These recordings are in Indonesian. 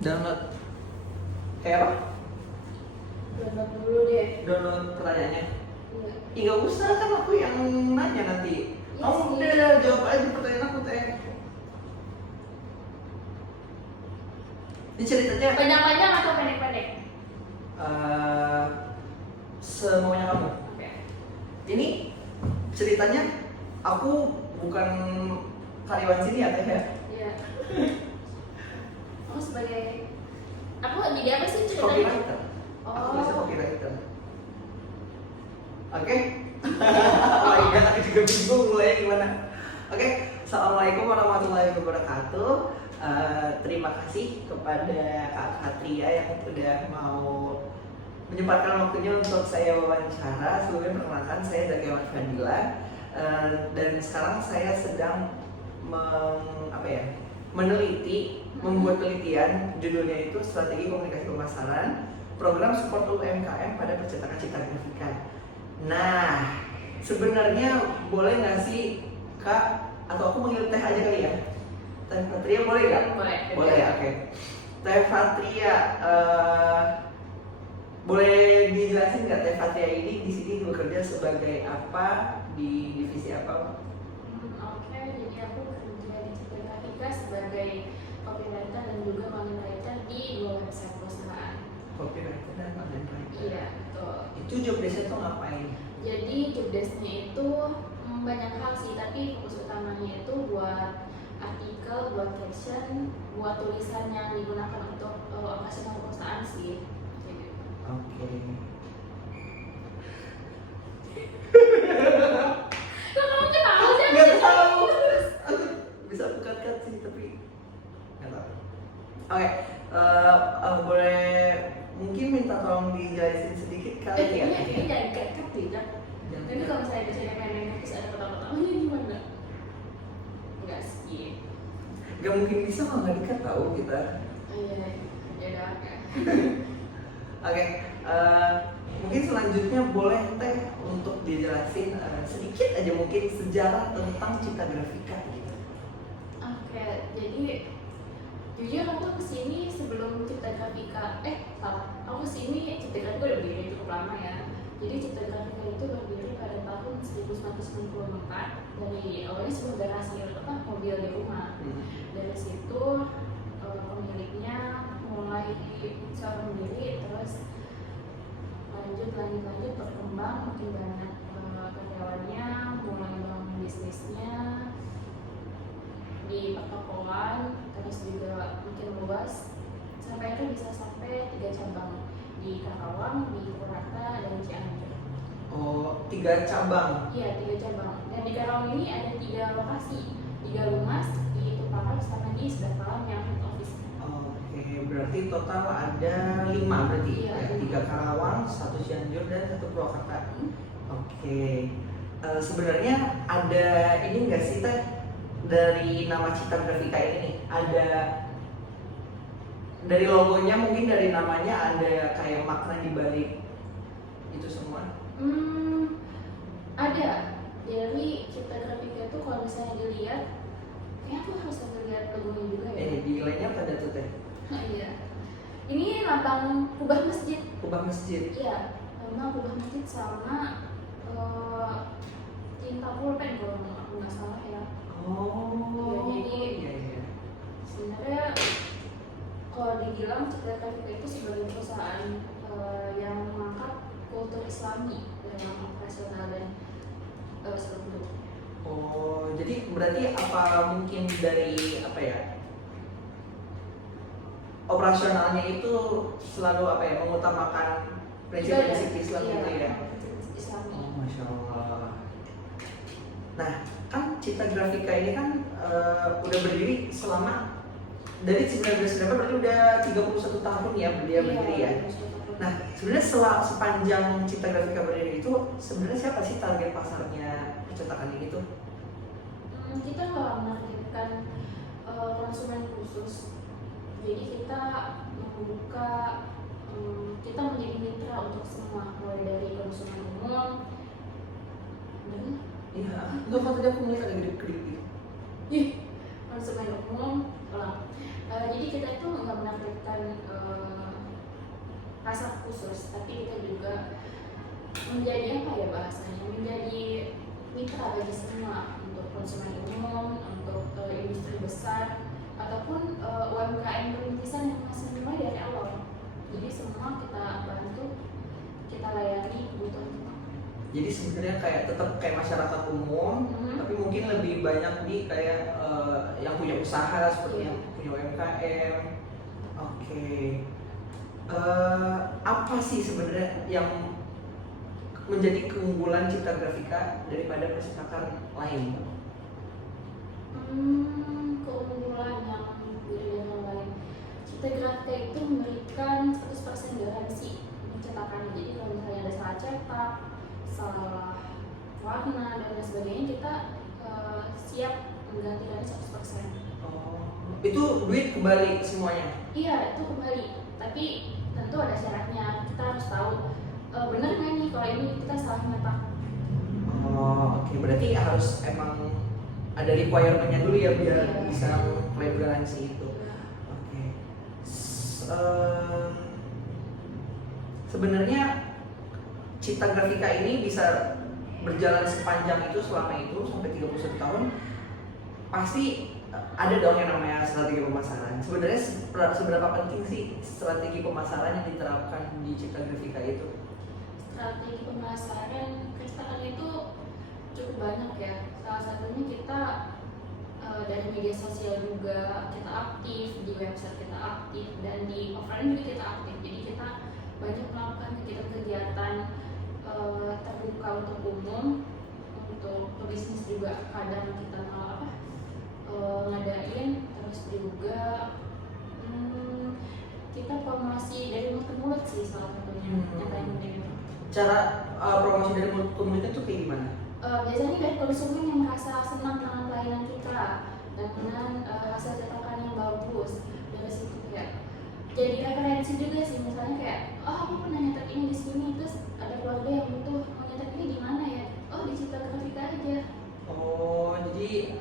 Download kayak apa? Download dulu deh. Download pertanyaannya. Iya. Ih gak usah, kan aku yang nanya nanti. Iya Kamu sih. udah jawab aja pertanyaan aku teh. Ini ceritanya Panjang-panjang atau pendek-pendek? Semaunya kamu. Oke. Ini ceritanya aku bukan karyawan sini ya teh ya. Iya. Aku sebagai jadi apa sih ceritanya? Copywriter. Aku tulisnya Oh. copywriter. Oke. Oh iya, aku juga bingung mulai gimana. Oke, assalamualaikum warahmatullahi wabarakatuh. Terima kasih kepada Kak Katria yang sudah mau menyempatkan waktunya untuk saya wawancara. Sebelumnya perkenalkan, saya Zakiamat Fadila. Dan sekarang saya sedang meneliti, membuat penelitian, judulnya itu Strategi Komunikasi Pemasaran, Program Support UMKM pada Percetakan Citra Grafika. Nah, sebenarnya boleh nggak sih Kak, atau aku manggil Teh aja kali ya? Teh Fatria boleh nggak? Boleh. Boleh ya, oke. Teh Fatria, boleh dijelasin nggak Teh Fatria ini di sini bekerja sebagai apa, di divisi apa? Oke, jadi aku kerja di Citra Grafika sebagai copywriter dan juga content writer di 2 website perusahaan. Copywriter dan content writer. Iya, betul. Itu job desk itu ngapain? Jadi job desk-nya itu banyak hal sih, tapi fokus utamanya itu buat artikel, buat caption, buat tulisan yang digunakan untuk operasional perusahaan sih. Kayak gitu. Oke. Kok kamu ketawa sih? Nggak tahu. Aku bisa buka sih tapi nggak tahu. Oke, boleh mungkin minta tolong dijelasin sedikit kali ya? Kayaknya jangan dekat tidak. Tapi kalau misalnya biasanya main terus ada kota-kota, oh ini gimana? Enggak sih. Gak mungkin bisa kalau nggak dekat tahu kita. Iya, ya udah oke. Oke, mungkin selanjutnya boleh Teh untuk dijelasin sedikit aja mungkin sejarah tentang Citra Grafika gitu. Oke, jadi jujur aku kesini sebelum Citra Grafika, aku kesini Citra Grafika udah berdiri cukup lama ya. Jadi Citra Grafika itu berdiri pada tahun 1994 dari awalnya sebuah garasi mobil di rumah. Dari situ pemiliknya mulai seorang sendiri, terus lanjut berkembang, makin banyak karyawannya, mulai bangun bisnisnya di pertokoan, terus juga makin luas sampai akhirnya bisa sampai 3 cabang di Karawang, di Purwakarta, dan Cianjur. Oh, 3 cabang. Iya, 3 cabang. Dan di Karawang ini ada 3 lokasi, 3 Lumas, di Tuparan, sama di Sedapalan yang head office. Oke, berarti total ada 5 berarti Iya, ya? 3 Karawang, 1 Cianjur dan 1 Purwakarta. Oke, sebenarnya ada ini nggak sih Teh dari nama Citra Grafika ini nih? Ada dari logonya, mungkin dari namanya ada kayak makna di balik itu semua? Ada. Dari Citra Grafika itu kalau misalnya dilihat, kayaknya aku harus lihat logonya juga ya. Di lainnya apa ada tuh Teh? Nah, iya. Ini lambang kubah masjid. Kubah masjid. Iya, lambang kubah masjid sama tinta pulpen kalau aku nggak salah ya. Oh, Iya, jadi iya. sebenarnya kalau dibilang Citra Grafika itu sebagai perusahaan yang mengangkat kultur Islami dalam operasional dan seluruh bentuk. Oh, jadi berarti apa mungkin dari apa ya? Operasionalnya itu selalu apa ya, mengutamakan prinsip-prinsip Islam Iya, gitu ya? prinsip Islami. Oh, Masya Allah. Nah, kan Citra Grafika ini kan udah berdiri selama dari 1998, berarti udah 31 tahun ya dia berdiri ya? Nah, sebenarnya sepanjang Citra Grafika berdiri itu sebenarnya siapa sih target pasarnya percetakan ini tuh? Kita nggak menargetkan konsumen khusus. Jadi kita membuka, kita menjadi mitra untuk semua, mulai dari konsumen umum. Iya, enggak kok tadi aku melihat ada gede-gede gitu. Konsumen umum, jadi kita itu nggak menargetkan pasar khusus, tapi kita juga menjadi apa ya bahasanya, menjadi mitra bagi semua, untuk konsumen umum, untuk industri besar, ataupun UMKM perintisan yang masih mulai dari awal. Jadi semua kita bantu, kita layani kebutuhan kita. Jadi sebenarnya kayak tetap kayak masyarakat umum, tapi mungkin lebih banyak di kayak yang punya usaha seperti yang punya UMKM. Oke. Apa sih sebenarnya yang menjadi keunggulan Cipta Grafika daripada percetakan lain? Keunggulan yang berbeda dengan lain, Cipta Grafika itu memberikan 100% garansi pencetakannya. Jadi kalau misalnya ada salah cetak, salah warna dan lain sebagainya, kita siap menggantikannya 100%. Itu duit kembali semuanya? Iya, itu kembali, tapi tentu ada syaratnya. Kita harus tahu benar nggak nih kalau ini kita salah nyetak. Oke. Berarti harus emang ada requirement-nya dulu ya biar bisa klaim garansi itu. Oke. Sebenarnya Cipta Grafika ini bisa berjalan sepanjang itu, selama itu sampai 31 tahun, pasti ada dong yang namanya strategi pemasaran. Sebenarnya seberapa penting sih strategi pemasaran yang diterapkan di Cipta Grafika itu? Strategi pemasaran percetakan itu cukup banyak ya. Salah satunya kita dari media sosial juga kita aktif, di website kita aktif, dan di offline juga kita aktif. Jadi kita banyak melakukan kegiatan-kegiatan terbuka untuk umum, untuk pebisnis juga. Kadang kita ngadain, terus juga kita promosi dari mulut ke mulut sih salah satunya yang paling penting. Cara promosi dari mulut ke mulut itu kayak gimana? Biasanya dari konsumen yang merasa senang dengan pelayanan kita dan dengan hasil cetakan yang bagus. Dari situ kayak jadi referensi juga sih, misalnya kayak aku pernah nyetak ini di sini, terus ada keluarga yang butuh mau nyetak ini di mana ya, di Cipta Grafika aja. Jadi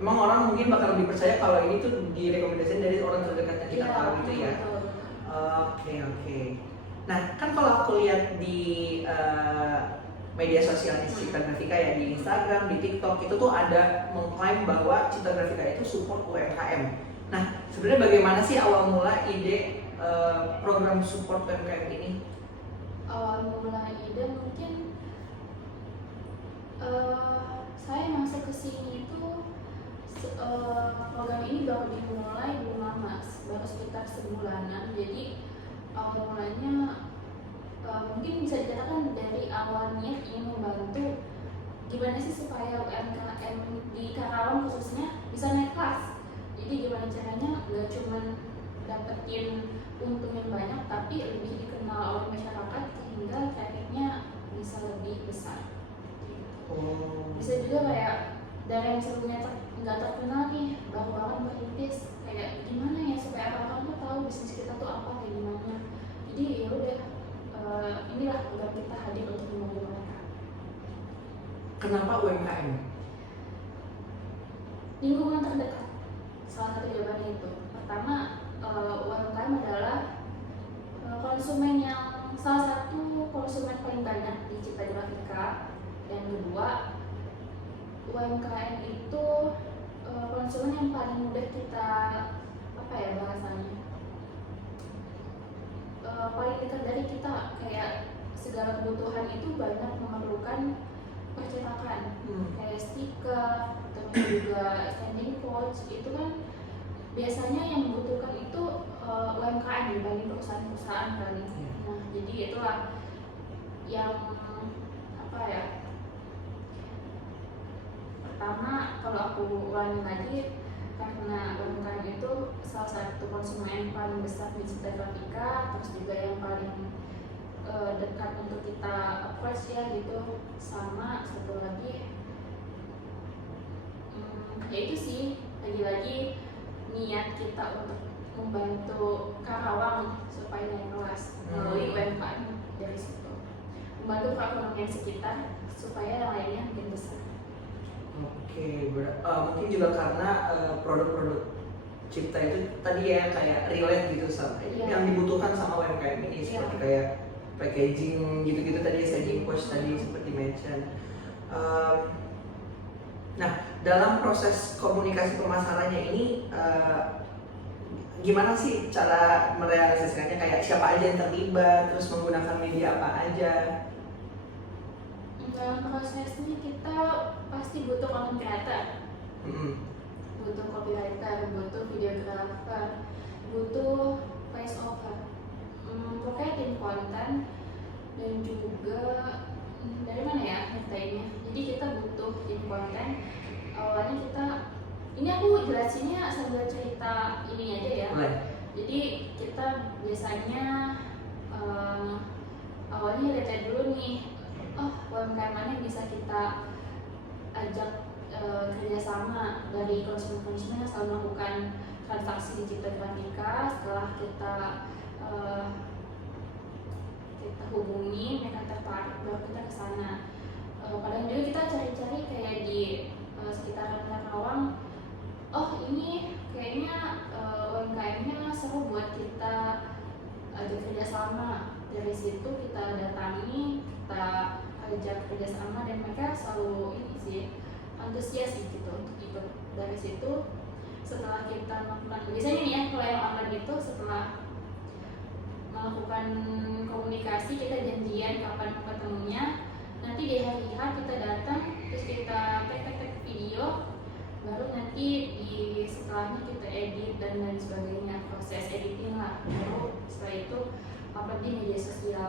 memang orang mungkin bakal lebih percaya kalau ini tuh direkomendasikan dari orang terdekatnya kita tahu gitu ya. Oke. Nah, kan kalau aku lihat di media sosial Cipta Grafika ya, di Instagram, di TikTok, itu tuh ada mengklaim bahwa Cipta Grafika itu support UMKM. Nah, sebenarnya bagaimana sih awal mula ide program support UMKM ini? Awal mula ide mungkin saya masuk ke sini itu program ini baru dimulai belum lama, baru sekitar sebulanan. Jadi awal mulanya mungkin bisa dikatakan dari awal niat ingin membantu gimana sih supaya UMKM di Karawang khususnya bisa naik kelas. Jadi gimana caranya nggak cuma dapetin untung yang banyak, tapi lebih dikenal oleh masyarakat sehingga trafficnya bisa lebih besar. Bisa juga kayak dari yang sebelumnya nggak terkenal nih, baru banget merintis, kayak gimana ya supaya orang-orang tuh tahu bisnis kita tuh apa kayak gimana. Jadi ya udah, inilah program kita hadir untuk membantu mereka. Kenapa UMKM? Lingkungan terdekat, salah satu jawabannya itu. Pertama, UMKM adalah konsumen yang salah satu konsumen paling banyak di Cipta Grafika. Yang kedua, UMKM itu konsumen yang paling mudah kita bahasanya paling dekat dari kita, kayak segala kebutuhan itu banyak memerlukan percetakan, kayak stiker, terus juga standing pouch, itu kan biasanya yang membutuhkan itu UMKM dibanding perusahaan-perusahaan kan. Nah, jadi itulah yang pertama, kalau aku ulangi lagi, karena UMKM itu salah satu konsumen yang paling besar di Cipta Grafika, terus juga yang paling dekat untuk kita approach ya gitu. Sama satu lagi, ya itu sih, lagi-lagi niat kita untuk membantu Karawang supaya naik kelas melalui UMKM. Dari situ membantu perekonomian sekitar supaya yang lainnya makin besar. Oke, mungkin juga karena produk-produk Cipta itu tadi ya kayak relate gitu sama yang dibutuhkan sama UMKM ini seperti kayak packaging gitu-gitu tadi, staging push tadi seperti mention. Nah, dalam proses komunikasi pemasarannya ini gimana sih cara merealisasikannya, kayak siapa aja yang terlibat, terus menggunakan media apa aja? Dalam prosesnya kita pasti butuh content creator, butuh copywriter, butuh videographer, butuh voice over, pokoknya tim konten, dan juga dari mana ya nyertainnya. Jadi kita butuh tim konten. Awalnya kita, ini aku jelasinnya sambil cerita ini aja ya. Jadi kita biasanya awalnya lihat dulu nih, UMKM mana yang bisa kita ajak kerjasama dari konsumen-konsumen yang selalu melakukan transaksi di Cipta Grafika. Setelah kita hubungi, mereka tertarik, baru kita kesana. Kadang juga kita cari-cari kayak di sekitaran Karawang, ini kayaknya UMKM-nya seru buat kita ajak kerjasama. Dari situ kita datangi, kita ajak kerjasama, dan mereka selalu ini sih antusias gitu untuk ikut. Dari situ setelah kita melakukan, biasanya nih ya kalau yang online itu setelah melakukan komunikasi kita janjian kapan ketemunya, nanti di hari H kita datang, terus kita tag video, baru nanti di setelahnya kita edit dan lain sebagainya, proses editing lah. Baru setelah itu upload di media sosial.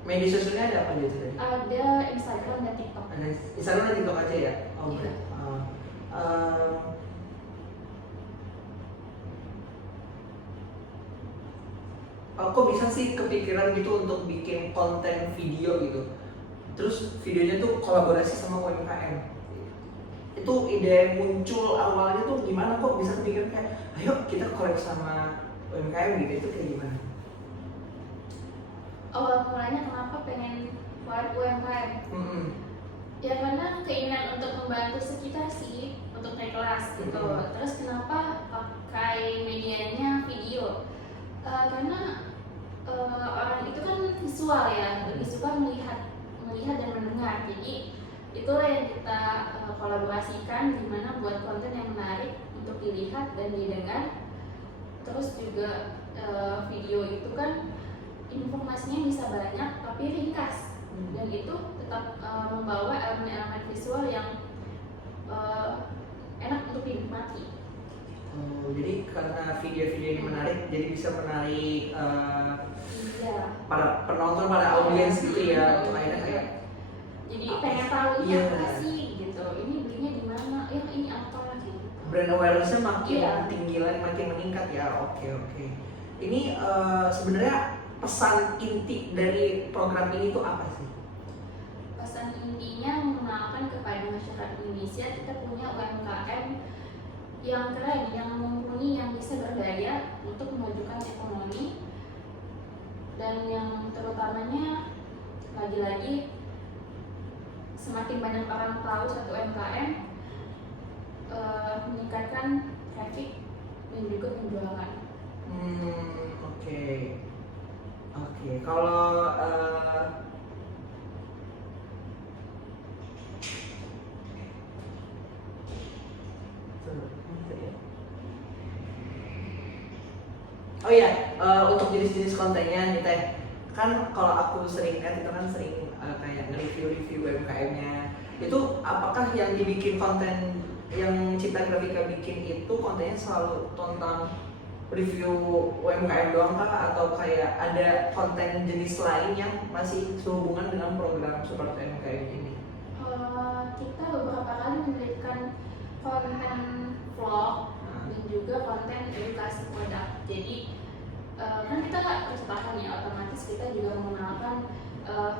Media sosialnya ada apa aja tadi? Ada Instagram dan TikTok. Ada Instagram dan TikTok aja ya? Iya. Kok bisa sih kepikiran gitu untuk bikin konten video gitu? Terus videonya tuh kolaborasi sama UMKM. Itu ide muncul awalnya tuh gimana, kok bisa kepikiran kayak ayo kita collab sama UMKM gitu, itu kayak gimana? Awal mulanya kenapa pengen buat UMKM? Ya karena keinginan untuk membantu sekitar sih, untuk naik kelas gitu. Terus kenapa pakai medianya video? Karena orang itu kan visual ya, lebih suka melihat dan mendengar. Jadi itulah yang kita kolaborasikan, gimana buat konten yang menarik untuk dilihat dan didengar. Terus juga video itu kan informasinya bisa banyak tapi ringkas, dan itu tetap membawa elemen-elemen visual yang enak untuk dinikmati. Jadi karena video-video ini menarik, jadi bisa menarik para penonton, para audiens gitu ya, untuk akhirnya kayak jadi pengen tahu apa sih gitu, ini belinya di mana, ini apa gitu. Brand awareness-nya makin tinggi lagi, makin meningkat ya. Oke. Ini sebenarnya pesan inti dari program ini tuh apa sih? Pesan intinya mengenalkan kepada masyarakat Indonesia kita punya UMKM yang keren, yang mumpuni, yang bisa berdaya untuk memajukan ekonomi, dan yang terutamanya lagi-lagi semakin banyak orang tahu satu UMKM, meningkatkan traffic dan juga penjualan. Oke. Kalau untuk jenis-jenis kontennya nih Teh, kan kalau aku sering lihat itu kan sering kayak nge-review UMKM-nya, itu apakah yang dibikin konten yang Cipta Grafika bikin itu kontennya selalu tentang review UMKM doang kah, atau kayak ada konten jenis lain yang masih sehubungan dengan program seperti UMKM ini? Kita beberapa kali memberikan konten vlog dan juga konten edukasi produk. Jadi kan kita nggak percetakan ya, otomatis kita juga mengenalkan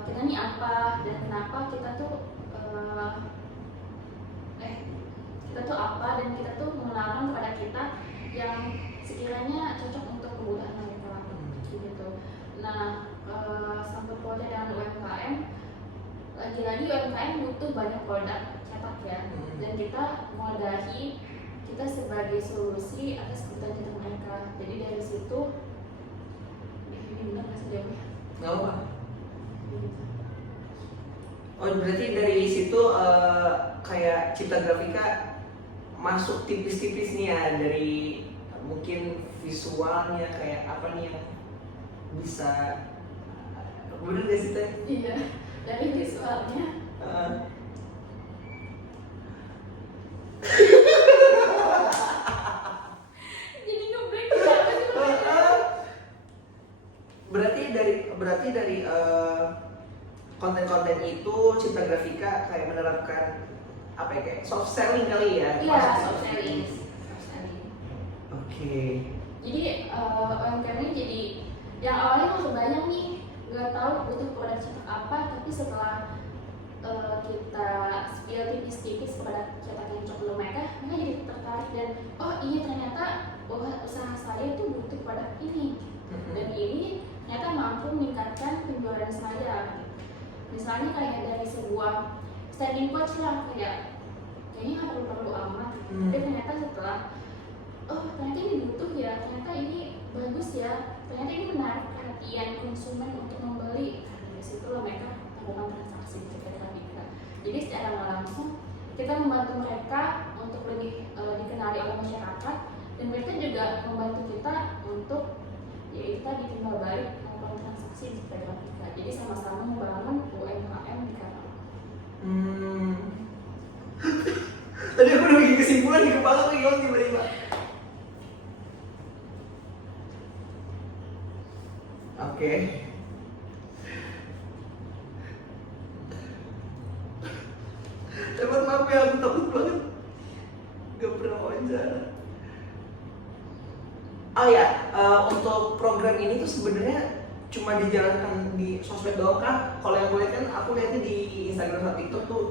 kita nih apa dan kenapa kita tuh apa, dan kita tuh mengenalkan kepada kita yang sekiranya cocok untuk kebutuhan mereka gitu. Nah, sangkut pautnya dengan UMKM, lagi-lagi UMKM butuh banyak produk cetak ya, dan kita mewadahi, kita sebagai solusi atas kebutuhan cinta mereka. Jadi dari situ ini benar nggak sih jawabnya? Nggak apa. Oh berarti dari situ kayak Cipta Grafika masuk tipis-tipis nih ya, dari mungkin visualnya kayak apa nih yang bisa, bener gak sih Teh? Iya, dari visualnya. Jadi ngeblank apa sih maksudnya? Berarti dari konten-konten itu Cipta Grafika kayak menerapkan apa ya, kayak soft selling kali ya? Iya, soft selling. Oke. Jadi UMKM ini jadi yang awalnya nggak kebanyak nih, nggak tahu butuh produk cetak apa, tapi setelah kita spill tipis-tipis kepada cetak yang cocok mereka jadi tertarik dan oh iya ternyata usaha saya itu butuh produk ini dan ini ternyata mampu meningkatkan penjualan saya. Misalnya kayak dari sebuah standing quotes lah, kayaknya nggak perlu amat, tapi ternyata setelah oh ternyata ini butuh ya, ternyata ini bagus ya, ternyata ini menarik perhatian konsumen untuk membeli. Dari situ lah mereka melakukan transaksi di Cipta Grafika. Jadi secara nggak langsung kita membantu mereka untuk lebih dikenali oleh masyarakat, dan mereka juga membantu kita untuk ya kita ditimbal balik melakukan transaksi di Cipta Grafika. Jadi sama-sama membangun UMKM di Karawang. Tadi aku udah bikin kesimpulan di kepala aku hilang tiba-tiba. Oke. Teman maaf ya, aku takut banget. Gak pernah wawancara. Oh ya, untuk program ini tuh sebenarnya cuma dijalankan di sosmed doang kah? Kalau yang gue lihat kan, aku lihatnya di Instagram sama TikTok tuh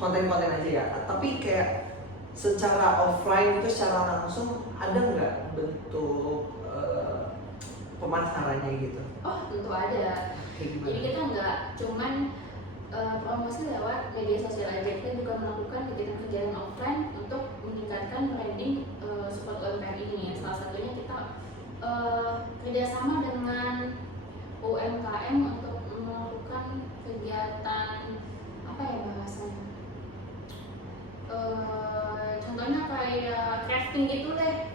konten-konten aja ya. Tapi kayak secara offline itu secara langsung ada nggak bentuk pemasarannya gitu? Oh tentu ada. Jadi kita nggak cuman promosi lewat media sosial aja, kita juga melakukan kegiatan-kegiatan offline untuk meningkatkan branding support UMKM ini. Salah satunya kita kerjasama dengan UMKM untuk melakukan kegiatan apa ya bahasanya? Contohnya kayak crafting gitu deh.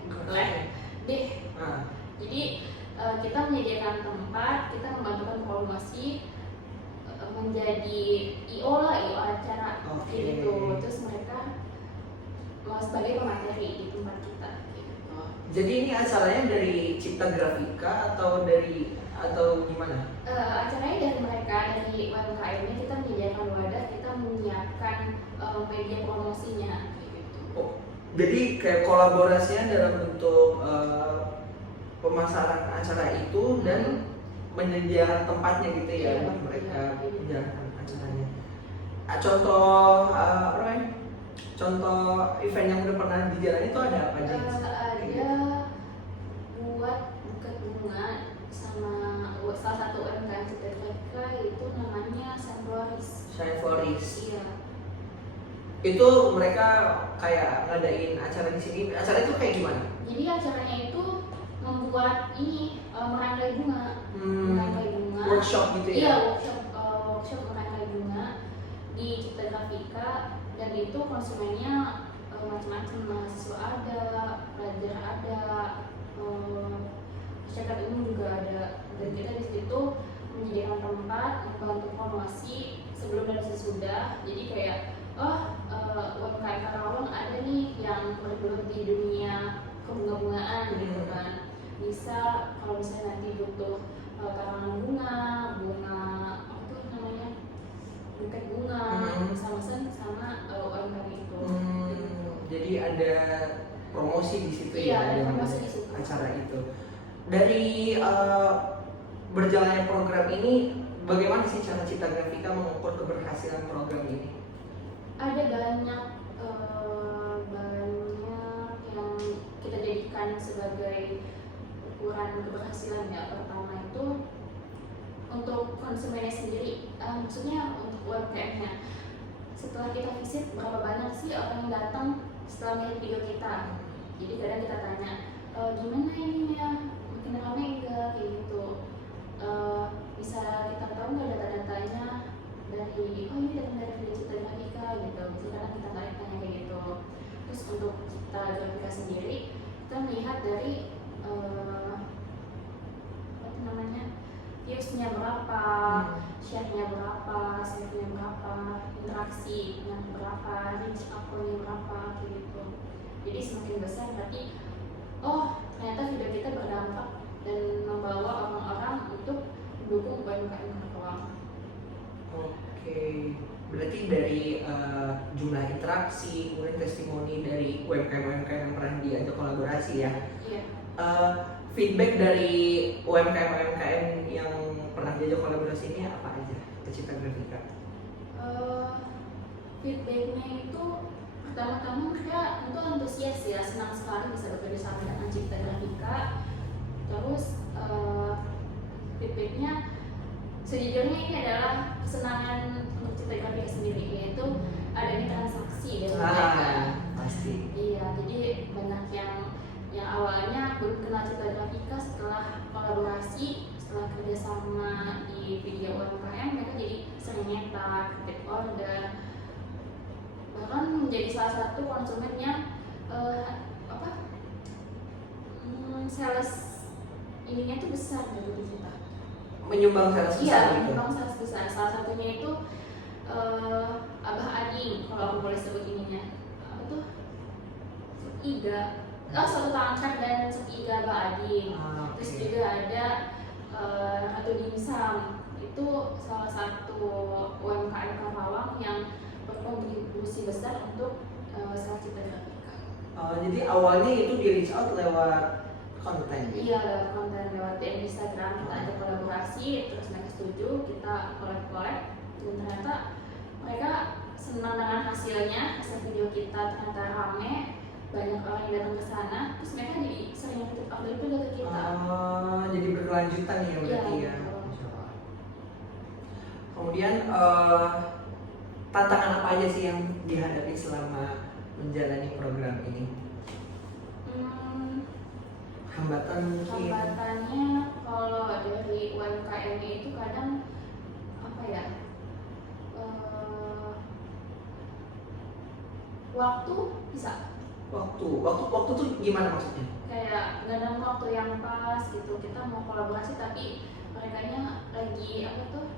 Jadi kita menyediakan tempat, kita membantukan promosi menjadi IO acara gitu. Terus mereka mau sebagai pemateri di tempat kita gitu. Jadi ini acaranya dari Cipta Grafika atau gimana? Acaranya dari mereka, dari UMKM-nya. Kita menyediakan wadah, kita menyiapkan media promosinya gitu. Oh, jadi kayak kolaborasinya dalam bentuk pemasaran acara itu dan menyediakan tempatnya gitu ya, buat mereka menjalankan acaranya. Contoh event yang udah pernah dijalani itu ada apa aja? Ada buat buket bunga sama salah satu UMKM Cipta Grafika, itu namanya Shine Floris. Iya. Itu mereka kayak ngadain acara di sini. Acara itu kayak gimana? Jadi acaranya itu membuat ini merangkai bunga. Workshop gitu ya? Iya, workshop merangkai bunga di Cipta Grafika, dan itu konsumennya macam-macam, mahasiswa ada, pelajar ada, masyarakat umum juga ada. Dan kita di situ menyediakan tempat, membantu promosi sebelum dan sesudah. Jadi kayak UMKM Karawang ada nih yang bergelut di dunia kebunga-bungaan gitu kan. Bisa kalau misalnya nanti butuh karangan bunga apa tuh namanya, buket bunga, bisa mesen sama UMKM itu. Jadi ada promosi di situ iya, ya? Ada promosi di situ. Acara itu. Dari berjalannya program ini, bagaimana sih cara Cipta Grafika mengukur keberhasilan program ini? Ada banyak yang kita jadikan sebagai ukuran keberhasilan ya. Pertama itu untuk konsumennya sendiri, maksudnya untuk UMKM-nya. Setelah kita visit, berapa banyak sih orang yang datang setelah melihat video kita? Jadi kadang kita tanya, gimana ini ya, makin ramai enggak kayak gitu. Bisa kita tahu nggak data-datanya dari, oh ini datang dari video Citra Grafika gitu. Bisa kadang kita tanya kayak gitu. Terus untuk Citra Grafika sendiri, kita melihat dari apa itu namanya, viewsnya berapa, share-nya berapa, save-nya berapa, interaksi-nya berapa, reach up-nya berapa kayak gitu. Jadi semakin besar berarti oh ternyata video kita berdampak dan membawa orang-orang untuk mendukung UMKM Karawang. Oke, berarti dari jumlah interaksi, kemudian testimoni dari UMKM-UMKM yang pernah diajak kolaborasi ya. Iya. Feedback dari UMKM-UMKM yang pernah diajak kolaborasi ini apa aja ke Citra Grafika? Feedbacknya itu pertama-tama mereka tentu antusias ya, senang sekali bisa bekerja sama dengan Citra Grafika. Terus feedbacknya sejujurnya ini adalah kesenangan untuk Citra Grafika sendiri, yaitu adanya transaksi dari mereka. Pasti. Iya, jadi banyak yang awalnya belum kenal Citra Grafika, setelah kolaborasi, setelah kerjasama di video UMKM, mereka jadi sering nyetak, titip order, bahkan menjadi salah satu konsumen yang sales ininya tuh besar dari kita. Menyumbang sales besar. Iya, gitu. menyumbang sales besar. Salah satunya itu Abah Ading, kalau aku boleh sebut ininya. Apa tuh? Iga. Satu tangkar dan Iga Abah Ading. Terus juga ada Ratu Dimsum. Itu salah satu UMKM Karawang yang berkontribusi besar untuk sales Citra Grafika. Jadi awalnya itu di reach out lewat konten. Iya, lewat konten, lewat DM Instagram kita ajak kolaborasi, terus mereka setuju, kita collab, dan ternyata mereka senang dengan hasil video kita ternyata rame, banyak orang yang datang ke sana, terus mereka jadi sering titip order juga ke kita. Jadi berkelanjutan ya berarti ya. Kemudian tantangan apa aja sih yang dihadapi selama menjalani program ini? Hambatan mungkin? Hambatannya kalau dari UMKM itu kadang apa ya, waktu bisa. Waktu tuh gimana maksudnya? Kayak nggak ada waktu yang pas gitu, kita mau kolaborasi tapi merekanya lagi apa tuh,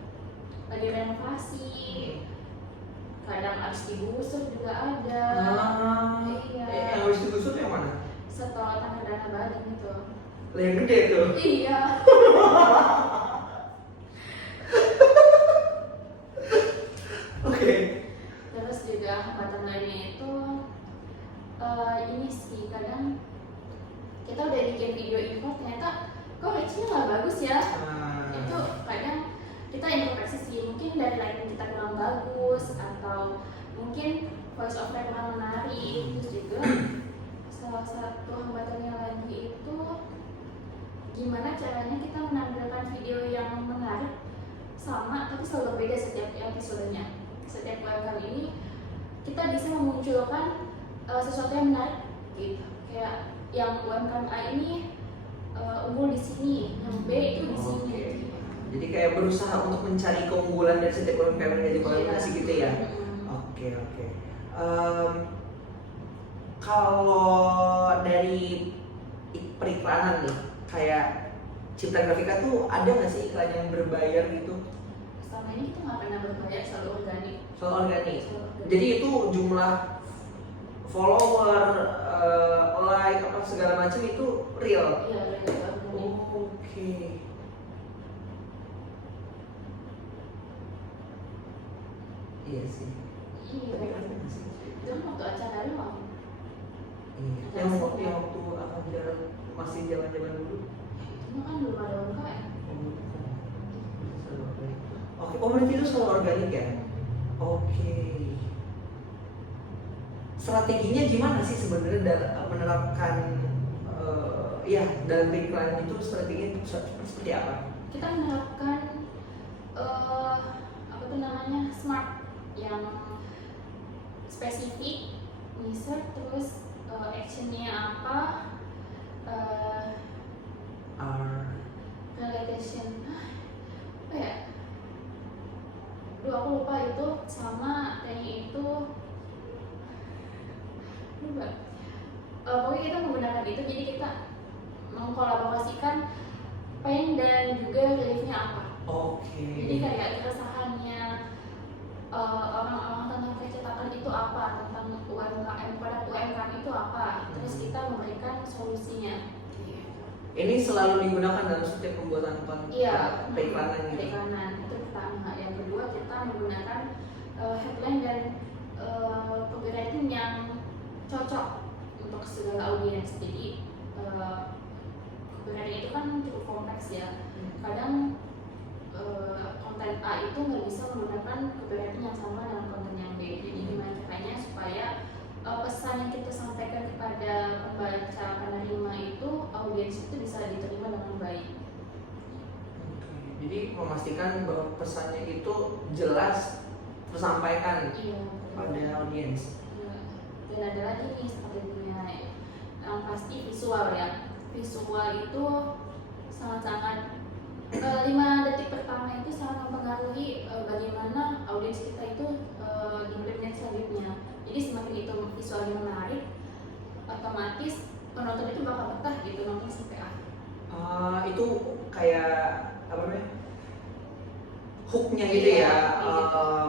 lagi renovasi, kadang harus digusur juga ada. Iya. Yang harus digusur yang mana? Setelah tanah dana badan itu. Yang gede tuh? Iya. Oke. Terus juga hambatan lainnya itu ini sih, kadang kita udah bikin video info ternyata kok reach-nya nggak bagus ya. Itu kadang kita introspeksi sih, mungkin dari lighting kita kurang bagus atau mungkin voice over kurang menarik. Terus juga salah satu hambatannya lagi itu gimana caranya kita menampilkan video yang menarik sama tapi selalu berbeda setiap episodenya. Setiap UMKM ini kita bisa memunculkan sesuatu yang menarik gitu. Kayak yang UMKM A ini unggul di sini, yang B itu di sini. Jadi kayak berusaha untuk mencari keunggulan dari setiap UMKM yang jadi kolaborasi gitu ya. Oke. Kalau dari periklanan nih, kayak Citra Grafika tuh ada nggak sih iklan yang berbayar gitu? Selama ini kita nggak pernah berbayar, selalu organik. Selalu organik. Jadi itu jumlah follower, like apa segala macam itu real. Iya, organik. Oke. Iya sih. Iya. Itu kan waktu acara doang. Iya. Yang waktu akan jalan masih jalan-jalan dulu. Itu kan belum ada UMKM. Oke, berarti itu selalu organik ya? Oke. Strateginya gimana sih sebenarnya dalam menerapkan dalam periklanan itu strateginya seperti apa? Kita menerapkan apa tuh namanya, smart, yang spesifik, niche, terus actionnya apa, Are relegation apa ya, aku lupa itu, sama kayaknya itu lupa. Pokoknya kita menggunakan itu, jadi kita mengkolaborasikan pain dan juga reliefnya apa. oke. Jadi kayak keresahannya orang-orang tentang percetakan itu apa, tentang UMKM, produk UMKM itu apa, terus kita memberikan solusinya. Ini selalu digunakan dalam setiap pembuatan Iya, periklanan gitu. periklanan itu pertama. Yang kedua kita menggunakan headline dan copywriting yang cocok untuk segala audiens. Jadi copywriting itu kan cukup kompleks ya. Kadang konten A itu nggak bisa menggunakan copywriting yang sama dengan konten yang B. Jadi gimana caranya supaya pesan yang kita sampaikan kepada pembaca penerima itu, audiens itu bisa diterima dengan baik. Jadi memastikan bahwa pesannya itu jelas tersampaikan pada audiens. Dan ada lagi nih strateginya, yang pasti visual ya. Visual itu sangat-sangat 5 detik pertama itu sangat mempengaruhi bagaimana audiens kita itu di menit selanjutnya. Jadi semakin itu visualnya menarik, otomatis penonton itu bakal betah gitu nonton sampai akhir. Itu kayak apa namanya, hooknya gitu ya.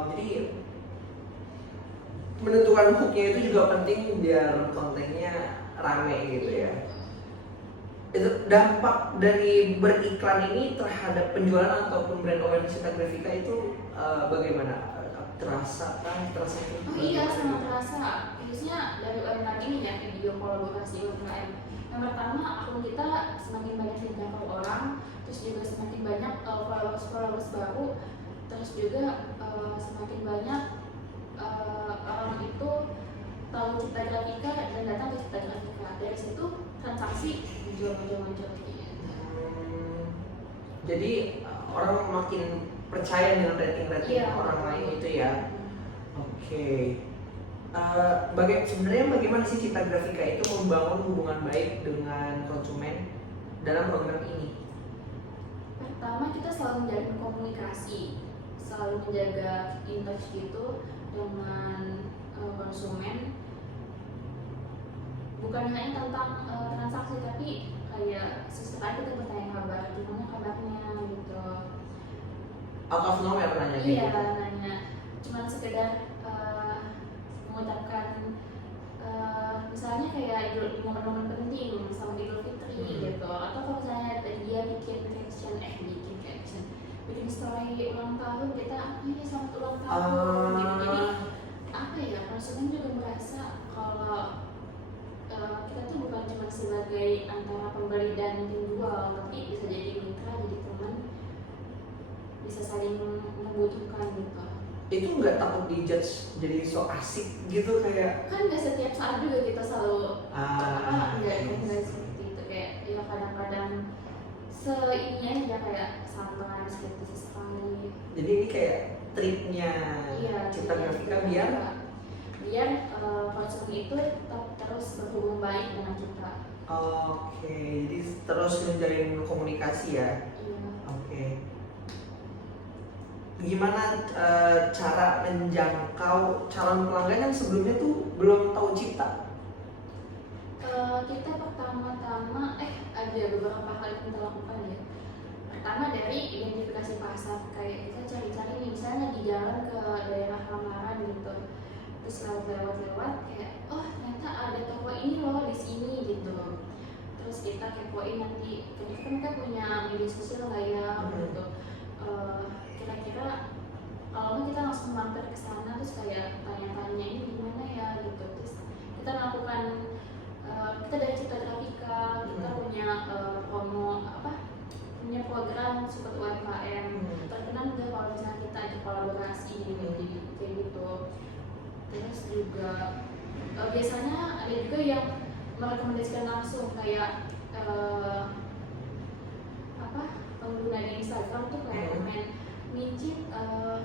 Jadi menentukan hooknya itu juga penting biar kontennya rame gitu ya. Itu dampak dari beriklan ini terhadap penjualan ataupun brand awareness Citra Grafika itu bagaimana? Terasa kan? Terasa itu? Oh iya, sangat terasa. Khususnya dari UMKM ini ya, video kolaborasi UMKM. Yang pertama, akun kita semakin banyak dijangkau orang, terus juga semakin banyak followers baru, terus juga semakin banyak orang itu tahu Citra Grafika dan datang ke Citra Grafika. Dari situ transaksi muncul. Jadi orang makin percaya dengan rating orang lain itu ya. Oke. Sebenarnya bagaimana sih Citra Grafika itu membangun hubungan baik dengan konsumen dalam program ini? Pertama, kita selalu menjalin komunikasi, selalu menjaga in touch gitu dengan konsumen. Bukan hanya tentang transaksi, tapi kayak sesekali kita bertanya kabar, gimana kabarnya gitu. Out of nowhere nanya Iya, gitu? nanya. Cuman sekedar mengucapkan misalnya kayak di momen-momen penting sama Idul Fitri gitu, atau kalau misalnya dia bikin story ulang tahun, kita ini selamat ulang tahun gitu. Jadi apa ya, konsumen juga merasa kalau kita tuh bukan cuma sebagai antara pembeli dan penjual, tapi bisa jadi mitra, jadi teman, bisa saling membutuhkan gitu. Itu nggak takut dijudge jadi so asik gitu kayak? Kan nggak setiap saat juga kita selalu nggak yes. seperti itu, kayak ya kadang-kadang seininya aja kayak santai skeptis sekali. Jadi ini kayak triknya Citra Grafika biar konsumen itu tetap terus berhubung baik dengan kita. Oke, jadi terus menjalin komunikasi ya. Iya. Oke. Gimana cara menjangkau calon pelanggan yang sebelumnya tuh belum tahu Citra? Kita pertama-tama ada beberapa hal yang kita lakukan ya. Pertama dari identifikasi pasar, kayak kita cari-cari nih, misalnya di jalan ke daerah Lamaran gitu, terus lewat kayak ternyata ada toko ini loh di sini gitu. Terus kita kepoin nanti kira-kira mereka punya media sosial nggak ya gitu. Kira-kira kalau kita langsung mampir ke sana terus kayak tanya-tanya ini gimana ya gitu. Terus kita melakukan kita dari Citra Grafika kita punya punya program support UMKM terkenal juga kalau misalnya kita ada kolaborasi kayak gitu. Terus juga biasanya ada juga yang merekomendasikan langsung kayak pengguna di Instagram tuh kayak komen Mincit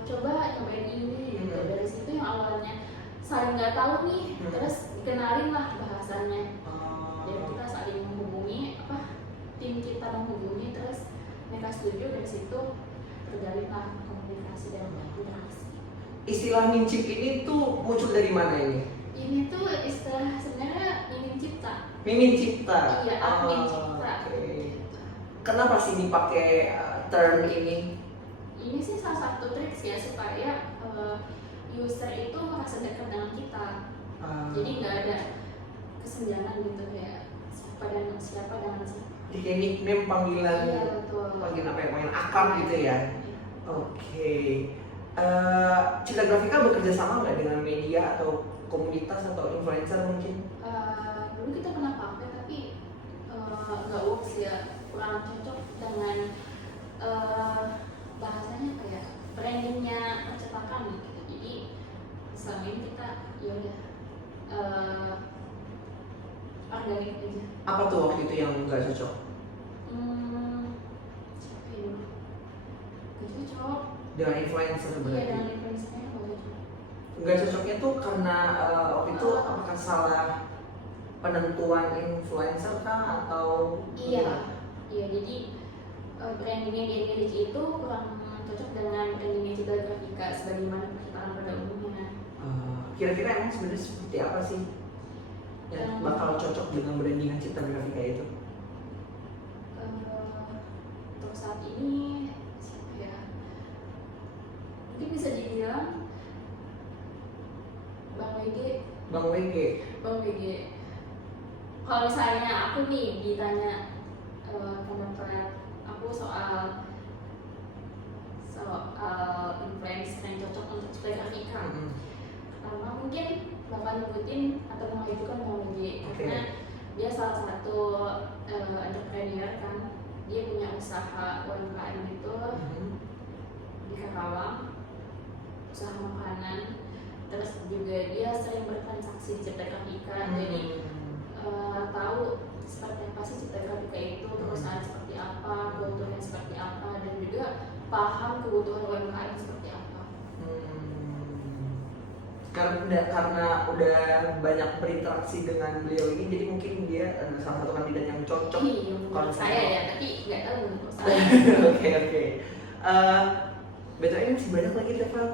coba nyobain ini gitu. Dari situ yang awalnya saling nggak tahu nih, terus dikenalin lah bahasanya. Oh. Jadi kita saling menghubungi, tim kita menghubungi, terus mereka setuju, dari situ terjalin lah komunikasi dan interaksi. Istilah mincip ini tuh muncul dari mana ini? Ini tuh istilah sebenarnya Mimin Cipta. Mimin Cipta. Iya, Mimin Cipta. Okay. Kenapa sih dipakai term ini? Ini sih salah satu trik ya supaya user itu merasa dekat dengan kita. Jadi nggak ada kesenjangan gitu kayak siapa dengan siapa. Jadi kayak nickname panggilan, Iya, betul. panggilan apa ya, panggilan akrab gitu ya. Oke. Cipta Grafika bekerja sama nggak dengan media atau komunitas atau influencer mungkin? Dulu kita pernah pakai tapi nggak works ya, kurang cocok dengan bahasanya kayak brandingnya percetakan gitu. Jadi selama ini kita ya udah organik aja. Apa tuh waktu itu yang nggak cocok? Siapa ya dulu? Gak cocok. Dengan influencer Iya, berarti? dengan influencernya gak cocok. Nggak cocoknya tuh karena waktu itu apakah salah penentuan influencer kah atau? Iya, jadi brandingnya di Indonesia itu kurang cocok dengan brandingnya Cipta Grafika sebagaimana percetakan pada umumnya. Kira-kira emang sebenarnya seperti apa sih yang bakal cocok dengan brandingan Cipta Grafika itu? Untuk saat ini siapa ya? Mungkin bisa dibilang Bang WG. Bang WG. Kalau misalnya aku nih ditanya pendapat aku soal influencer yang cocok untuk Cipta Grafika, pertama mungkin bakal nyebutin atau mengajukan Bang WG karena dia salah satu entrepreneur kan, dia punya usaha UMKM itu di Karawang, usaha makanan. Terus juga dia sering bertransaksi di Cipta Grafika, jadi tahu seperti apa sih Cipta Grafika itu, perusahaan seperti apa, kebutuhan seperti apa, dan juga paham kebutuhan UMKM seperti apa. Karena udah banyak berinteraksi dengan beliau ini, jadi mungkin dia salah satu kandidat yang cocok. Iya, menurut saya ya, tapi nggak tahu menurut saya. Oke. Betul, ini masih banyak lagi Teva,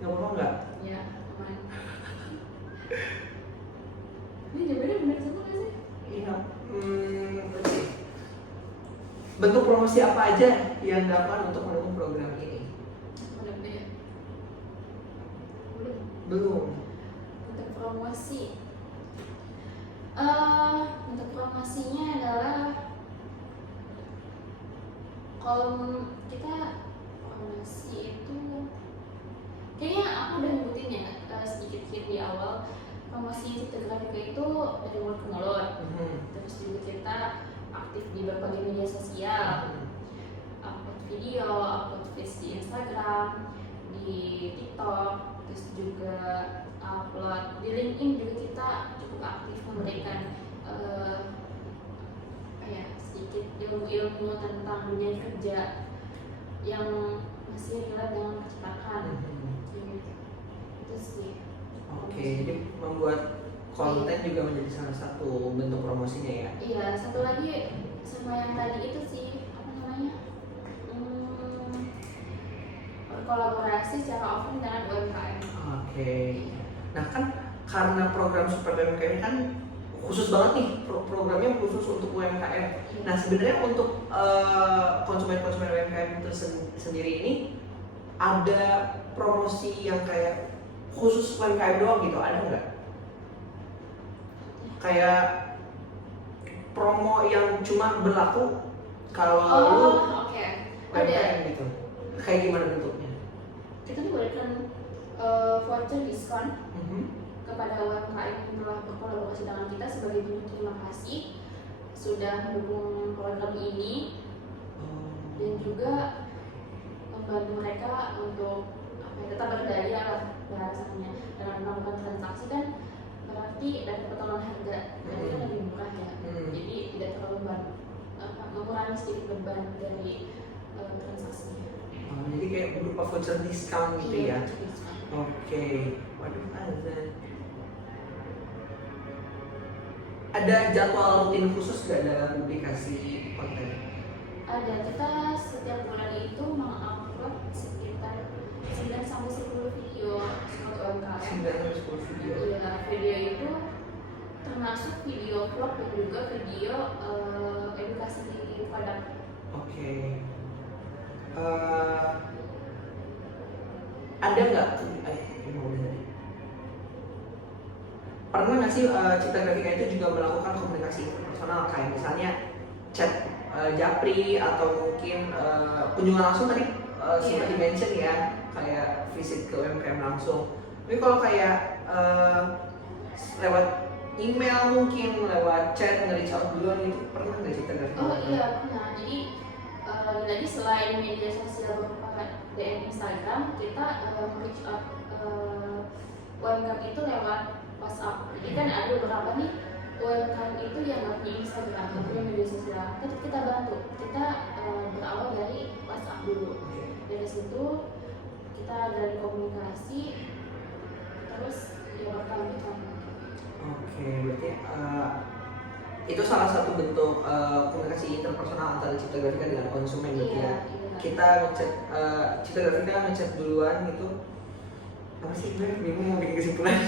nggak apa-apa nggak? Ya, aman. Ini jawabannya benar semua nggak sih? Iya. Let's see. Bentuk promosi apa aja yang dilakukan untuk mendukung program ini? Benar ya? Belum. Untuk promosi, untuk promosinya adalah kalau kita promosi itu kayaknya aku udah nyebutin ya sedikit-sedikit di awal. Promosi Cipta Grafika itu dari mulut ke mulut. Terus juga kita aktif di berbagai media sosial, upload video, upload feeds di Instagram, di TikTok, terus juga upload di LinkedIn juga kita cukup aktif memberikan sedikit ilmu-ilmu tentang dunia kerja yang masih relate dengan percetakan. Itu sih. Oke, jadi membuat konten juga menjadi salah satu bentuk promosinya ya? Iya, satu lagi sama yang tadi itu sih, apa namanya? Berkolaborasi secara offline dengan UMKM. Oke. Nah kan karena program Super UMKM ini kan khusus banget nih, programnya khusus untuk UMKM. Nah sebenarnya untuk konsumen-konsumen UMKM itu sendiri ini ada promosi yang kayak khusus UMKM doang gitu, ada nggak? Kayak promo yang cuma berlaku kalau lu UMKM gitu. Kayak gimana bentuknya? Kita memberikan voucher diskon kepada UMKM yang telah berkolaborasi dengan kita sebagai bentuk terima kasih sudah mendukung program ini dan juga membantu mereka untuk tetap berdaya lah bahasanya. Dengan melakukan transaksi kan berarti dapat potongan harga, berarti kan lebih murah ya. Jadi tidak terlalu mengurangi sedikit beban dari transaksinya. Jadi kayak berupa voucher diskon gitu ya? Diskon. Oke. Waduh, azan. Ada jadwal rutin khusus gak dalam publikasi konten? Ada, kita setiap bulan itu mengupload sekitar 9 sampai 10 video suatu UMKM. 9-10 video. Iya, video itu termasuk video vlog dan juga video edukasi produk. Oke. Ada nggak? Pernah nggak sih Cipta Grafika itu juga melakukan komunikasi personal kayak misalnya chat japri atau mungkin kunjungan langsung tadi sempat di-mention ya kayak visit ke UMKM langsung. Tapi kalau kayak lewat email mungkin lewat chat nge-reach out duluan itu pernah nggak Cipta Grafika? Oh iya pernah. Jadi selain media sosial berupa DM Instagram, kita reach out UMKM itu lewat WhatsApp. Jadi kan ada beberapa nih UMKM itu yang nggak punya Instagram, nggak punya media sosial. Tetap kita bantu. Kita berawal dari WhatsApp dulu. Dari situ kita dari komunikasi, terus ya berkelanjutan. Oke, berarti itu salah satu bentuk komunikasi interpersonal antara Cipta Grafika dengan konsumen gitu ya. Kita ngechat Cipta Grafika ngechat duluan gitu. Apa sih gue bingung mau bikin kesimpulan.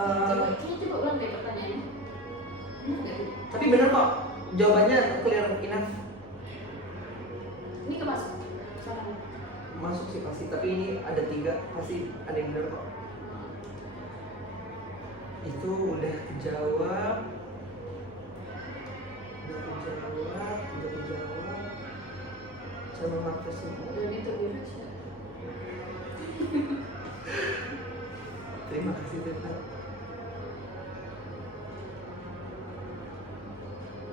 Coba ulang deh pertanyaannya. Tapi bener kok jawabannya clear enough. Ini kemasuk suaranya. Masuk sih pasti, tapi ini ada 3 pasti ada yang bener kok. Itu udah kejawab. Sama Marcus semua. Dan itu biasa. Terima kasih Teta.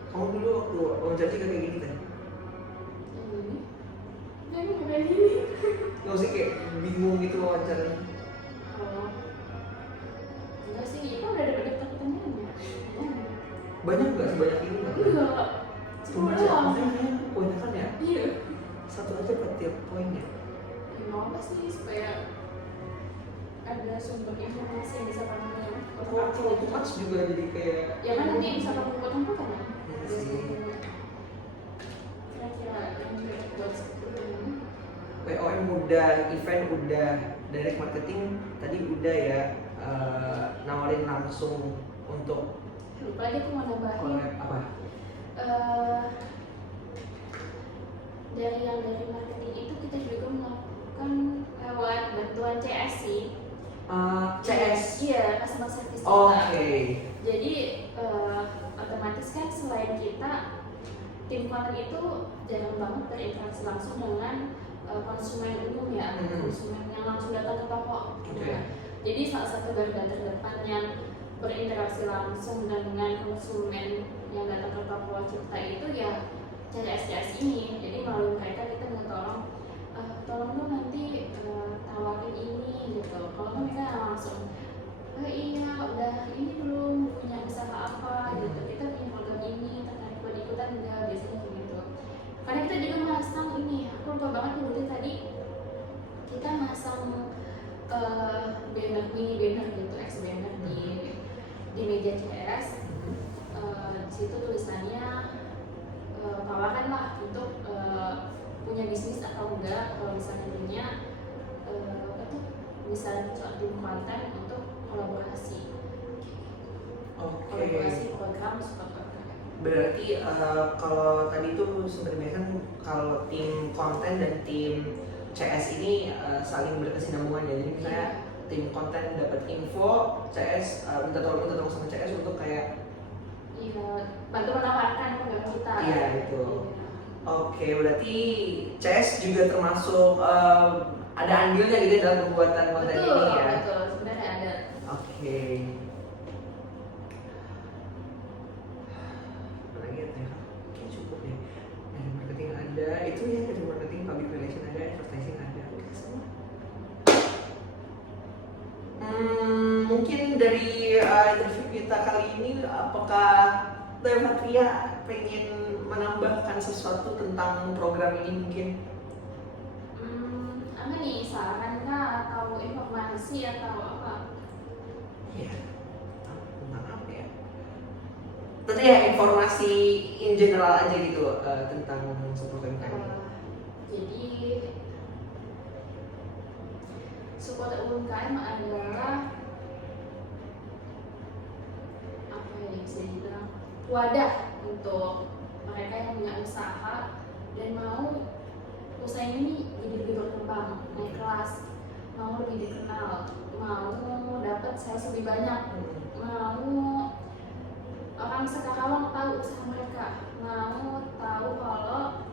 Kamu dulu waktu wawancara juga kayak gini kan? Yang ini kayak gini. Nggak usah kayak bingung gitu wawancaranya. Oh, enggak sih, itu udah ada daftar pertanyaannya. Banyak nggak sebanyak ini nggak? Enggak. Cuma aja, makanya kebanyakan ya. Iya. Satu aja per tiap poinnya. Ya mau apa sih supaya ada sumber informasi yang bisa kamu Kalau too much juga jadi kayak. ya kan nanti bisa kamu potong-potong ya. Iya sih. Kira-kira yang buat seperti ini. POM udah, event udah, direct marketing tadi udah ya, nawarin langsung untuk Lupa lagi aku mau nambahin. collab apa? Dari marketing itu kita juga melakukan lewat bantuan CS sih. CS. Iya, customer service kita. Oke. Jadi otomatis kan selain kita tim konten itu jarang banget berinteraksi langsung dengan konsumen umum ya, konsumen yang langsung datang ke toko. Oke. Jadi salah satu garda terdepan yang berinteraksi langsung dengan konsumen yang datang ke toko Cipta itu ya CS ini. Jadi melalui mereka kita mau tolong dong nanti tawarin ini gitu. Kalau mereka langsung iya udah ini belum punya usaha apa gitu, kita punya program ini tertarik buat ikutan enggak, biasanya kayak gitu. Karena kita juga masang ini, aku lupa banget nyebutin tadi, kita masang banner, mini banner gitu, X banner di meja CS. Di situ tulisannya tawaran lah untuk punya bisnis atau enggak. Kalau misalnya punya bisa tim konten untuk kolaborasi. Oke. Kolaborasi program support program. Berarti kalau tadi tuh sempat dibilang kalau tim konten dan tim CS ini saling berkesinambungan ya. Jadi misalnya tim konten dapat info, CS minta tolong sama CS untuk kayak bantu menawarkan program kita. Iya gitu. Oke, berarti CS juga termasuk ada andilnya gitu dalam pembuatan konten betul, ini ya. Betul, sebenarnya ada. Oke. Apa lagi ya Teh? Oke, cukup ya. Dari marketing ada, itu ya dari marketing, public relation ada, advertising ada. Oke, semua. Mungkin dari interview kita kali ini, apakah Teh Fatria pengen menambahkan sesuatu tentang program ini mungkin? Apa nih, saran kah atau informasi atau apa? Iya. Tentang apa ya? Tadi ya informasi in general aja gitu tentang support UMKM. Jadi support UMKM adalah apa ya bisa dibilang wadah untuk mereka yang punya usaha dan mau usaha ini jadi lebih berkembang, naik kelas, mau lebih dikenal, mau dapat sales lebih banyak, mau orang sekarang tahu usaha mereka, mau tahu kalau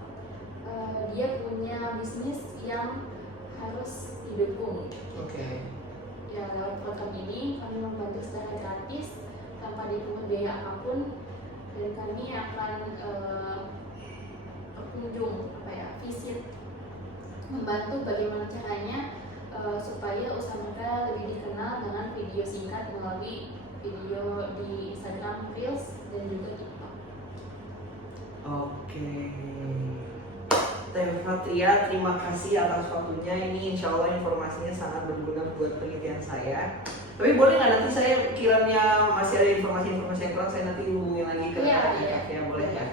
dia punya bisnis yang harus didukung. Oke. Ya lewat program ini kami membantu secara gratis tanpa dipungut biaya apapun, dan kami akan berkunjung visit membantu bagaimana caranya supaya usaha mereka lebih dikenal dengan video singkat melalui video di Instagram Reels dan juga TikTok. Oke. Teh Fatria, terima kasih atas waktunya. Ini insya Allah informasinya sangat berguna buat penelitian saya. Tapi boleh nggak nanti saya kiranya masih ada informasi-informasi yang kurang, saya nanti hubungin lagi ke ya, boleh ya?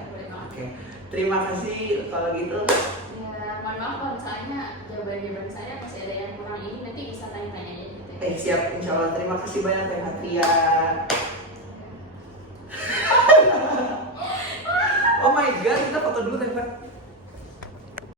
Oke. Terima kasih kalau gitu. Ya, mohon maaf kalau misalnya jawaban-jawaban saya masih ada yang kurang, ini nanti bisa tanya-tanya aja gitu. Siap, insya Allah. Terima kasih banyak Teh Fatria. Oh my god, kita foto dulu Teh Fatria.